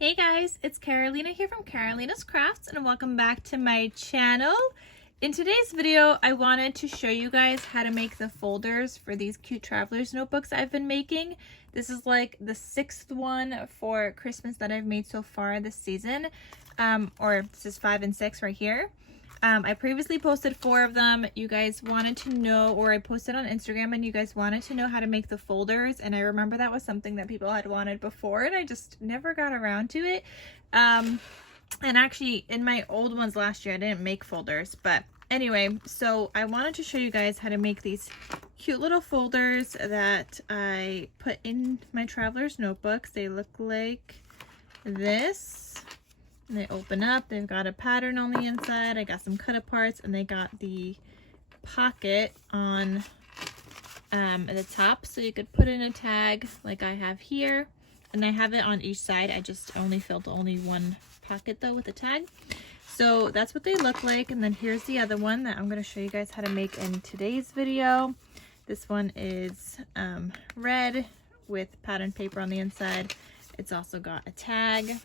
Hey guys, it's Carolina here from KarolinasKrafts and welcome back to my channel. In today's video, I wanted to show you guys how to make the folders for these cute traveler's notebooks I've been making. This is like the 6th one for Christmas that I've made so far this season, or this is 5 and 6 right here. I previously posted 4 of them. You guys wanted to know, or I posted on Instagram and you guys wanted to know how to make the folders, and I remember that was something that people had wanted before and I just never got around to it. And actually in my old ones last year I didn't make folders, but anyway, so I wanted to show you guys how to make these cute little folders that I put in my traveler's notebooks. They look like this. They open up, they've got a pattern on the inside, I got some cut aparts, and they got the pocket on at the top, so you could put in a tag like I have here, and I have it on each side. I just only filled only one pocket though with a tag. So that's what they look like, and then here's the other one that I'm going to show you guys how to make in today's video. This one is red with pattern paper on the inside. It's also got a tag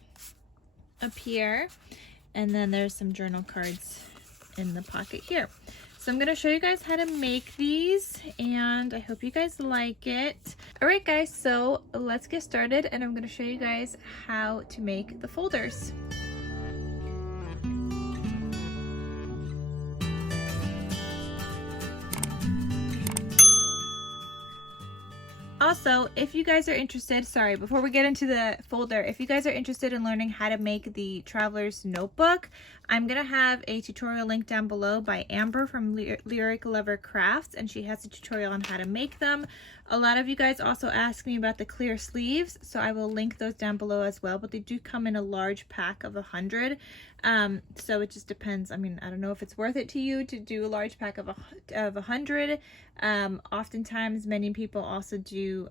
up here, and then there's some journal cards in the pocket here. So I'm going to show you guys how to make these, and I hope you guys like it. Alright guys, so let's get started, and I'm going to show you guys how to make the folders. Also, if you guys are interested, sorry, before we get into the folder, if you guys are interested in learning how to make the traveler's notebook, I'm going to have a tutorial link down below by Amber from Lyric Lover Crafts, and she has a tutorial on how to make them. A lot of you guys also asked me about the clear sleeves, so I will link those down below as well, but they do come in a large pack of 100. So it just depends. I mean, I don't know if it's worth it to you to do a large pack of 100. Oftentimes many people also do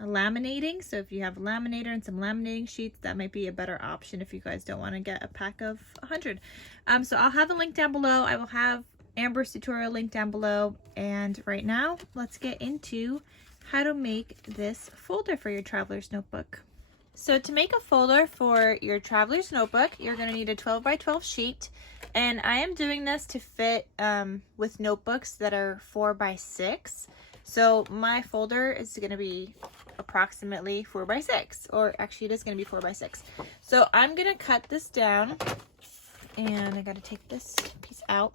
laminating, so if you have a laminator and some laminating sheets, that might be a better option if you guys don't want to get a pack of 100. So I'll have the link down below. I will have Amber's tutorial link down below, and right now let's get into how to make this folder for your traveler's notebook. So to make a folder for your traveler's notebook, you're going to need a 12 by 12 sheet, and I am doing this to fit with notebooks that are 4 by 6. So my folder is going to be approximately 4 by 6, or actually it is going to be 4 by 6. So I'm going to cut this down, and I got to take this piece out.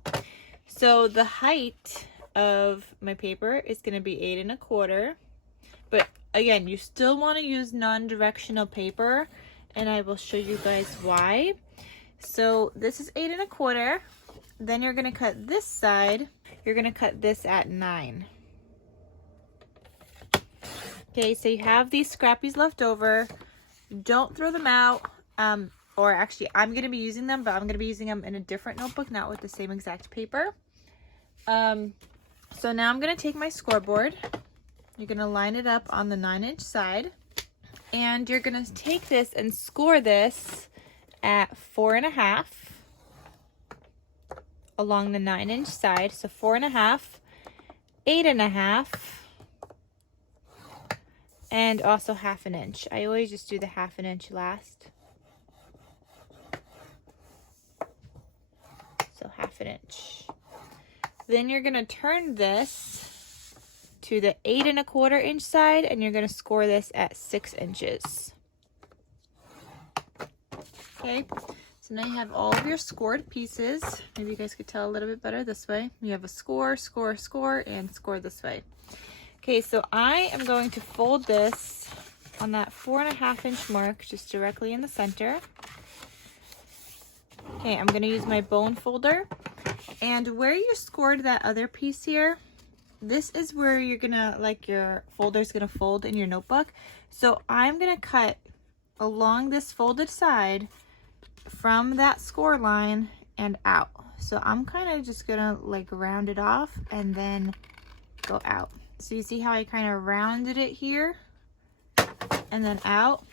So the height of my paper is going to be 8 1/4, but again, you still want to use non-directional paper, and I will show you guys why. So this is 8 1/4. Then you're going to cut this side. You're going to cut this at 9. Okay, so you have these scrappies left over. Don't throw them out. Or actually, I'm going to be using them, but I'm going to be using them in a different notebook, not with the same exact paper. So now I'm going to take my scoreboard. You're going to line it up on the 9-inch side, and you're going to take this and score this at 4 1/2 along the 9-inch side. So 4 1/2, 8 1/2, and also 1/2 inch. I always just do the 1/2 inch last. So 1/2 inch. Then you're going to turn this to the 8 1/4 inch side, and you're going to score this at 6 inches. Okay, so now you have all of your scored pieces. Maybe you guys could tell a little bit better this way. You have a score, score, score, and score this way. Okay, so I am going to fold this on that 4 1/2 inch mark, just directly in the center. Okay, I'm going to use my bone folder, and where you scored that other piece here, this is where you're gonna, like, your folder's gonna fold in your notebook. So I'm gonna cut along this folded side from that score line and out. So I'm kind of just gonna like round it off and then go out. So you see how I kind of rounded it here and then out,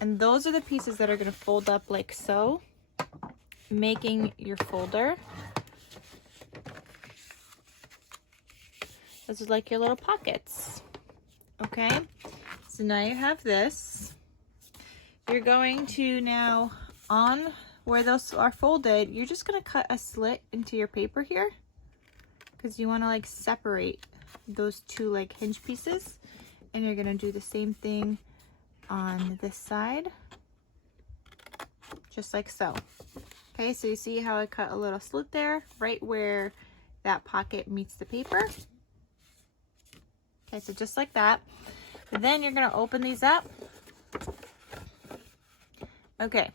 and those are the pieces that are gonna fold up like so, making your folder. Those are like your little pockets. Okay, so now you have this. you're going to now, on where those are folded, you're just going to cut a slit into your paper here, because you want to like separate those two like hinge pieces. And you're going to do the same thing on this side, just like so. Okay, so you see how I cut a little slit there, right where that pocket meets the paper. Okay, so just like that. And then you're going to open these up. Okay,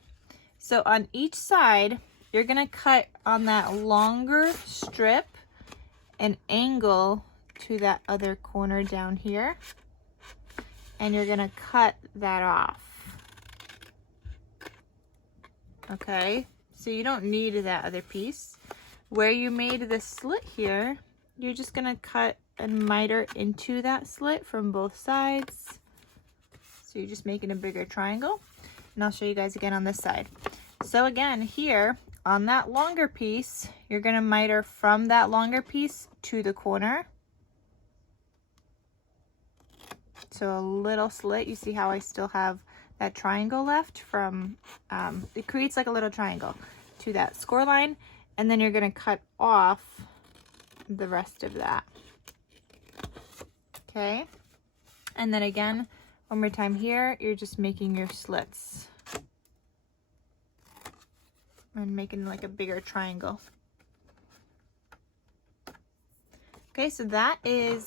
so on each side, you're going to cut on that longer strip an angle to that other corner down here. And you're going to cut that off. Okay, so you don't need that other piece. Where you made the slit here, you're just going to cut and miter into that slit from both sides. So you're just making a bigger triangle. And I'll show you guys again on this side. So again, here on that longer piece, you're going to miter from that longer piece to the corner. So a little slit. You see how I still have that triangle left from, it creates like a little triangle to that score line. And then you're going to cut off the rest of that. Okay. And then again, one more time here, you're just making your slits and making like a bigger triangle. Okay, so that is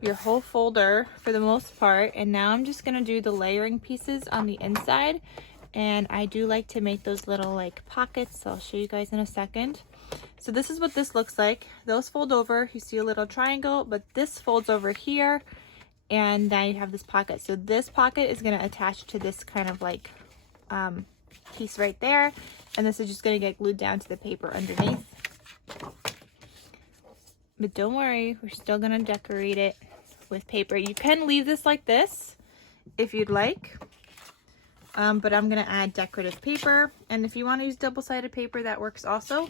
your whole folder for the most part. And now I'm just going to do the layering pieces on the inside. And I do like to make those little like pockets. So I'll show you guys in a second. So this is what this looks like. Those fold over, you see a little triangle, but this folds over here. And now you have this pocket. So this pocket is going to attach to this kind of like piece right there. And this is just going to get glued down to the paper underneath. But don't worry, we're still going to decorate it with paper. You can leave this like this if you'd like. But I'm going to add decorative paper. And if you want to use double-sided paper, that works also.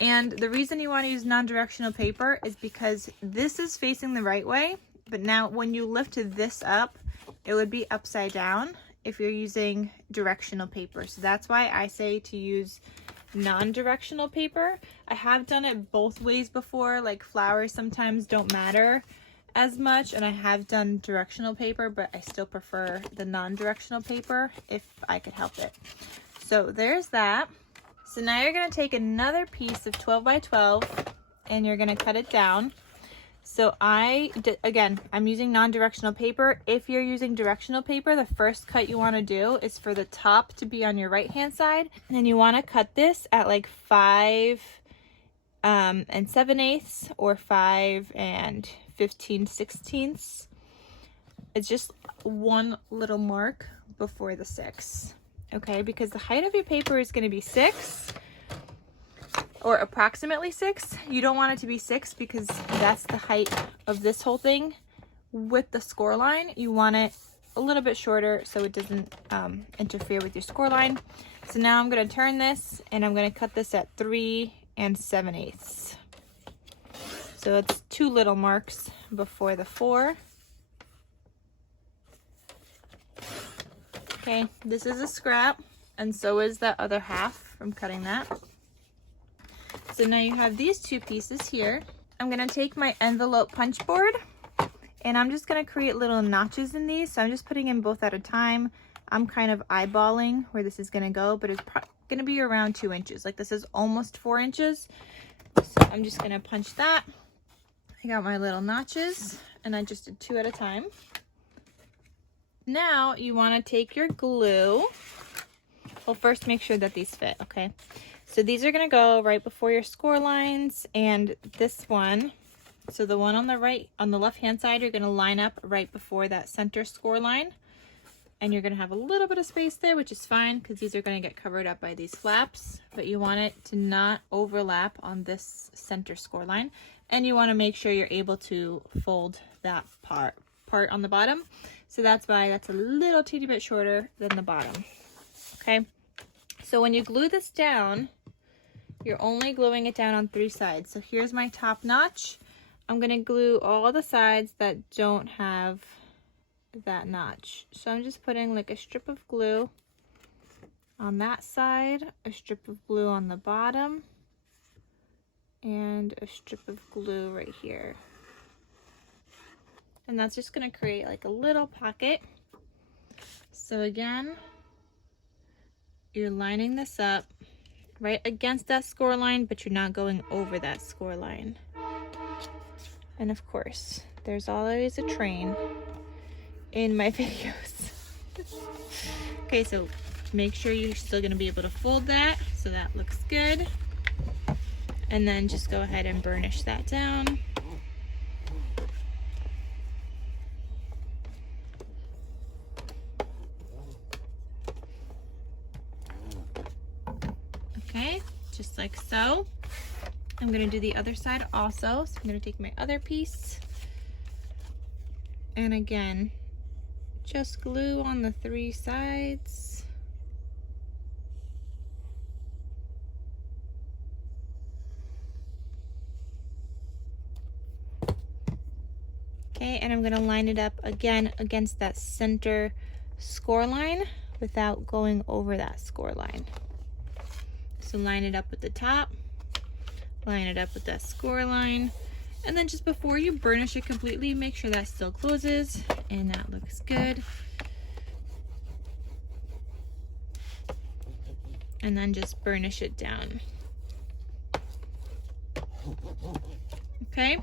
And the reason you want to use non-directional paper is because this is facing the right way. But now when you lift this up, it would be upside down if you're using directional paper. So that's why I say to use non-directional paper. I have done it both ways before, like flowers sometimes don't matter as much, and I have done directional paper, but I still prefer the non-directional paper if I could help it. So there's that. So now you're going to take another piece of 12 by 12 and you're going to cut it down. So again, I'm using non-directional paper. If you're using directional paper, the first cut you want to do is for the top to be on your right hand side. And then you want to cut this at like 5 7/8 or 5 15/16. It's just one little mark before the 6. Okay, because the height of your paper is going to be 6. Or approximately 6. You don't want it to be 6 because that's the height of this whole thing. With the score line, you want it a little bit shorter so it doesn't interfere with your score line. So now I'm going to turn this and I'm going to cut this at 3 7/8. So it's 2 little marks before the 4. Okay, this is a scrap and so is the other half from cutting that. So now you have these 2 pieces here. I'm going to take my envelope punch board and I'm just going to create little notches in these. So I'm just putting in both at a time. I'm kind of eyeballing where this is going to go, but it's going to be around 2 inches. Like this is almost 4 inches. So I'm just going to punch that. I got my little notches and I just did 2 at a time. Now you want to take your glue. Well, first make sure that these fit, okay? So these are going to go right before your score lines, and this one, so the one on the right, on the left hand side, you're going to line up right before that center score line, and you're going to have a little bit of space there, which is fine because these are going to get covered up by these flaps, but you want it to not overlap on this center score line, and you want to make sure you're able to fold that part on the bottom. So that's why that's a little teeny bit shorter than the bottom. Okay, so when you glue this down, you're only gluing it down on 3 sides. So here's my top notch. I'm going to glue all the sides that don't have that notch. So I'm just putting like a strip of glue on that side, a strip of glue on the bottom, and a strip of glue right here. And that's just going to create like a little pocket. So again, you're lining this up right against that score line, but you're not going over that score line. And of course, there's always a train in my videos. Okay, so make sure you're still going to be able to fold that, so that looks good. And then just go ahead and burnish that down. Okay, just like so. I'm going to do the other side also. So I'm going to take my other piece, and again, just glue on the 3 sides. Okay, and I'm going to line it up again against that center score line without going over that score line. So line it up with the top, line it up with that score line, and then just before you burnish it completely, make sure that still closes, and that looks good. And then just burnish it down. Okay,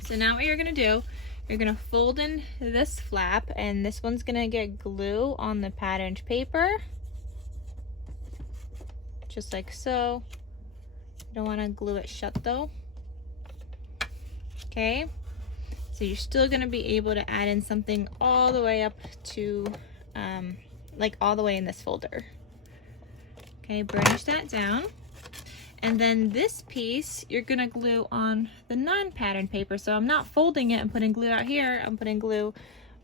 so now what you're gonna do, you're gonna fold in this flap, and this one's gonna get glue on the patterned paper. Just like so. You don't want to glue it shut though. Okay, so you're still going to be able to add in something all the way up to like all the way in this folder. Okay, burnish that down, and then this piece you're going to glue on the non-patterned paper. So I'm not folding it and putting glue out here, I'm putting glue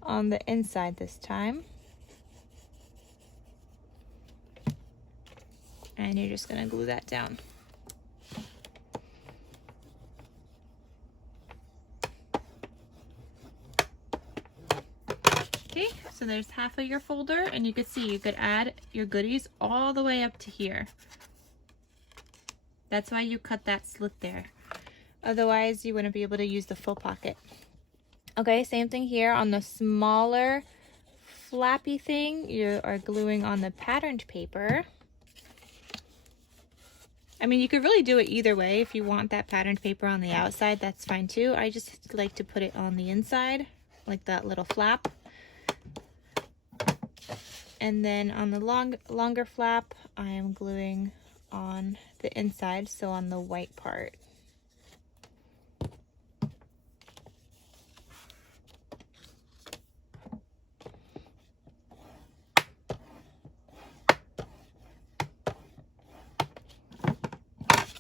on the inside this time. And you're just going to glue that down. Okay, so there's half of your folder, and you could see you could add your goodies all the way up to here. That's why you cut that slit there. Otherwise, you wouldn't be able to use the full pocket. Okay, same thing here on the smaller flappy thing. You are gluing on the patterned paper. I mean, you could really do it either way. If you want that patterned paper on the outside, that's fine too. I just like to put it on the inside, like that little flap. And then on the longer flap, I am gluing on the inside, so on the white part.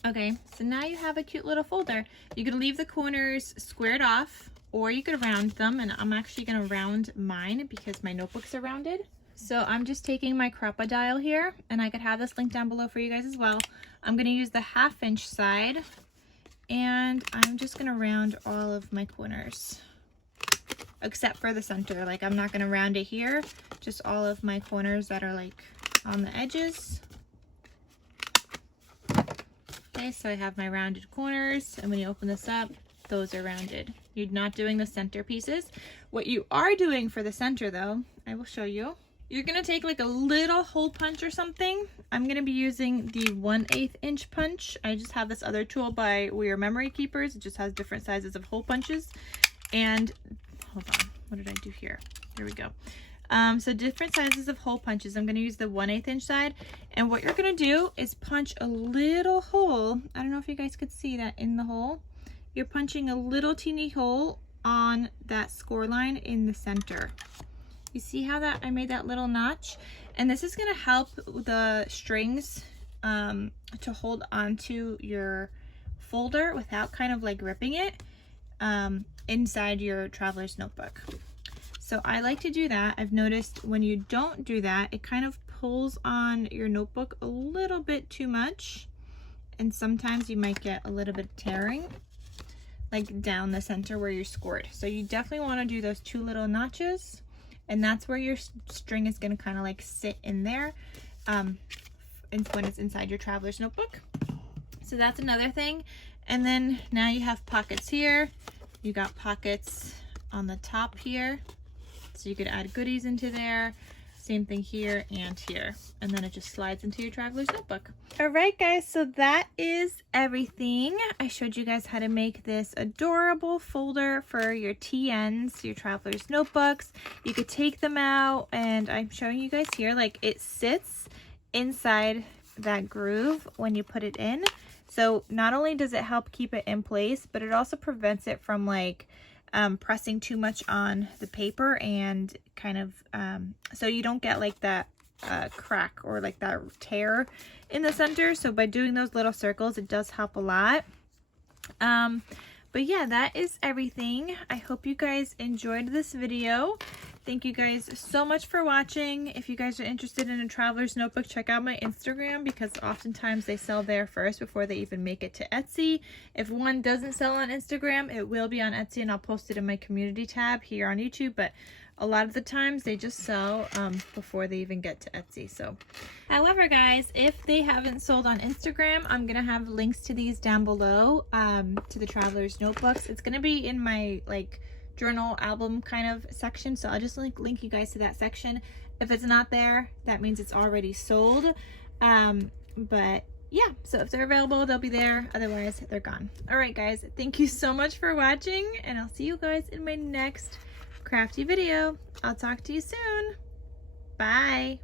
Okay, so now you have a cute little folder. You can leave the corners squared off, or you could round them, and I'm actually going to round mine because my notebooks are rounded. So I'm just taking my Crop-A-Dial here, and I could have this link down below for you guys as well. I'm going to use the 1/2 inch side, and I'm just going to round all of my corners, except for the center. Like, I'm not going to round it here, just all of my corners that are like on the edges. Okay, so I have my rounded corners, and when you open this up, those are rounded. You're not doing the center pieces. What you are doing for the center though, I will show you. You're gonna take like a little hole punch or something. I'm gonna be using the 1/8 inch punch. I just have this other tool by We Are Memory Keepers. It just has different sizes of hole punches. And hold on, what did I do here? Here we go. So different sizes of hole punches. I'm going to use the 1/8 inch side, and what you're going to do is punch a little hole. I don't know if you guys could see that in the hole. You're punching a little teeny hole on that score line in the center. You see how that I made that little notch? And this is going to help the strings to hold onto your folder without kind of like ripping it inside your traveler's notebook. So I like to do that. I've noticed when you don't do that, it kind of pulls on your notebook a little bit too much. And sometimes you might get a little bit of tearing, like down the center where you're scored. So you definitely want to do those 2 little notches. And that's where your string is going to kind of like sit in there. and when it's inside your traveler's notebook. So that's another thing. And then now you have pockets here. You got pockets on the top here, so you could add goodies into there. Same thing here and here, and then it just slides into your traveler's notebook. All right guys, so that is everything. I showed you guys how to make this adorable folder for your TNs, your traveler's notebooks. You could take them out, and I'm showing you guys here, like it sits inside that groove when you put it in. So not only does it help keep it in place, but it also prevents it from like pressing too much on the paper, and kind of so you don't get like that crack or like that tear in the center. So by doing those little circles, it does help a lot. But yeah, that is everything. I hope you guys enjoyed this video. Thank you guys so much for watching. If you guys are interested in a traveler's notebook, check out my Instagram, because oftentimes they sell there first before they even make it to Etsy. If one doesn't sell on Instagram, it will be on Etsy, and I'll post it in my community tab here on YouTube. But a lot of the times they just sell before they even get to Etsy. So, however guys, if they haven't sold on Instagram, I'm gonna have links to these down below, to the traveler's notebooks. It's gonna be in my like journal album kind of section, so I'll just link you guys to that section. If it's not there, that means it's already sold. But yeah, so if they're available, they'll be there. Otherwise, they're gone. All right guys, thank you so much for watching, and I'll see you guys in my next crafty video. I'll talk to you soon. Bye.